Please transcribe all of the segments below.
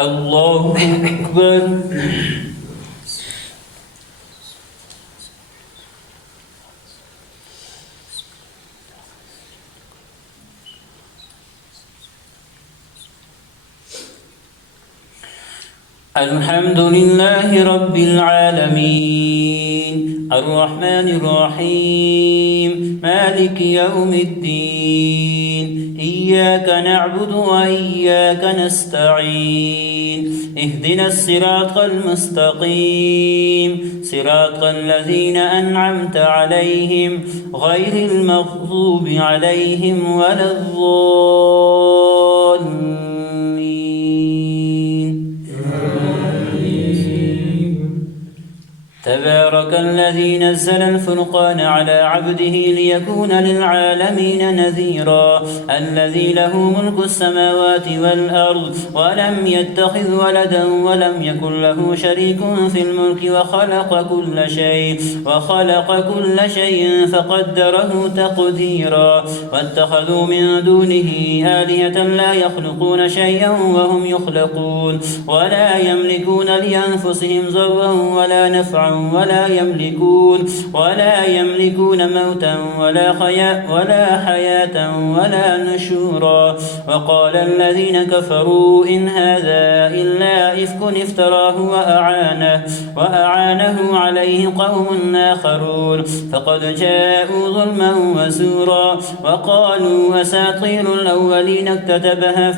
الله أكبر. الحمد لله رب العالمين الرحمن الرحيم مالك يوم الدين إياك نعبد وإياك نستعين اهدنا الصراط المستقيم صراط الذين أنعمت عليهم غير المغضوب عليهم ولا الضالين. تبارك الذي نزل الفرقان على عبده ليكون للعالمين نذيرا الذي له ملك السماوات والأرض ولم يتخذ ولدا ولم يكن له شريك في الملك وخلق كل شيء فقدره تقديرا واتخذوا من دونه آلهة لا يخلقون شيئا وهم يخلقون ولا يملكون لأنفسهم ضرا ولا نفعا ولا يملكون موتا ولا حياة ولا نشورا وقال الذين كفروا إن هذا إلا إفك افتراه وأعانه عليه قوم آخرون فقد جاءوا ظلما وزورا وقالوا أساطير الأولين اكتتبها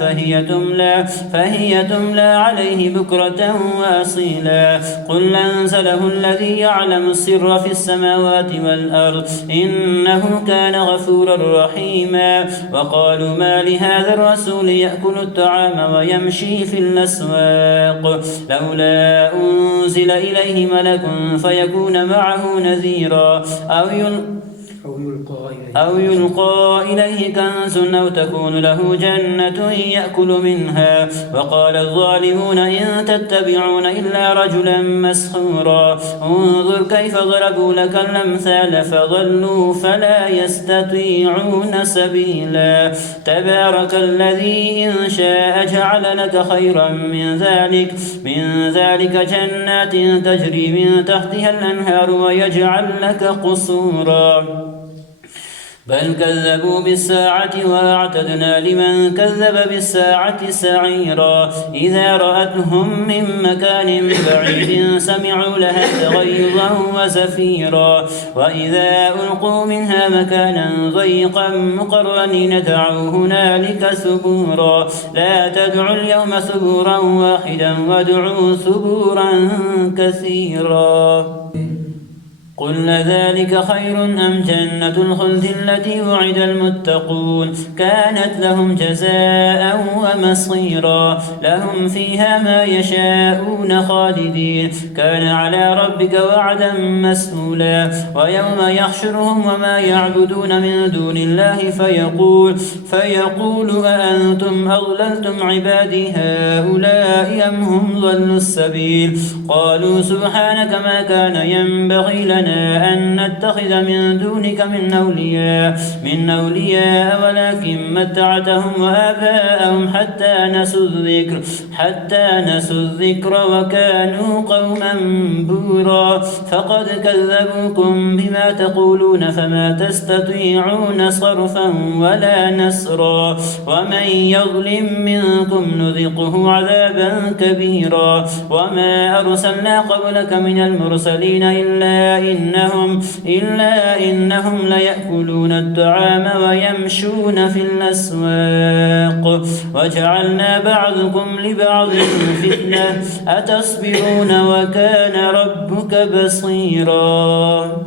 فهي تملى عليه بكرة وأصيلا قل أنزله الذي يعلم السر في السماوات والأرض إنه كان غفورا رحيما وقالوا ما لهذا الرسول يأكل الطعام ويمشي في الأسواق لولا أنزل إليه ملك فيكون معه نذيرا أو يلقى إليه كنز أو تكون له جنة يأكل منها وقال الظالمون إن تتبعون إلا رجلا مسحورا انظر كيف ضربوا لك الأمثال فضلوا فلا يستطيعون سبيلا تبارك الذي إن شاء جعل لك خيرا من ذلك جنات تجري من تحتها الأنهار ويجعل لك قصورا بل كذبوا بالساعة وأعتدنا لمن كذب بالساعة سعيرا إذا رأتهم من مكان بعيد سمعوا لها تغيظا وزفيرا وإذا ألقوا منها مكانا ضيقا مقرنين دعوا هنالك ثبورا لا تدعوا اليوم ثبورا واحدا وادعوا ثبورا كثيرا قل ذلك خير أم جنة الخلد التي وعد المتقون كانت لهم جزاء ومصيرا لهم فيها ما يشاءون خالدين كان على ربك وعدا مسئولا ويوم يحشرهم وما يعبدون من دون الله فيقول أأنتم أضللتم عبادي هؤلاء أم هم ضلوا السبيل قالوا سبحانك ما كان ينبغي لنا أن نتخذ من دونك من أولياء ولكن متعتهم وآباءهم حتى نسوا الذكر وكانوا قوما بورا فقد كذبوكم بما تقولون فما تستطيعون صرفا ولا نصرا ومن يظلم منكم نذقه عذابا كبيرا وما أرسلنا قبلك من المرسلين إلا إنهم ليأكلون الطعام ويمشون في الأسواق وجعلنا بعضكم لبعض فتنة أتصبرون وكان ربك بصيرا.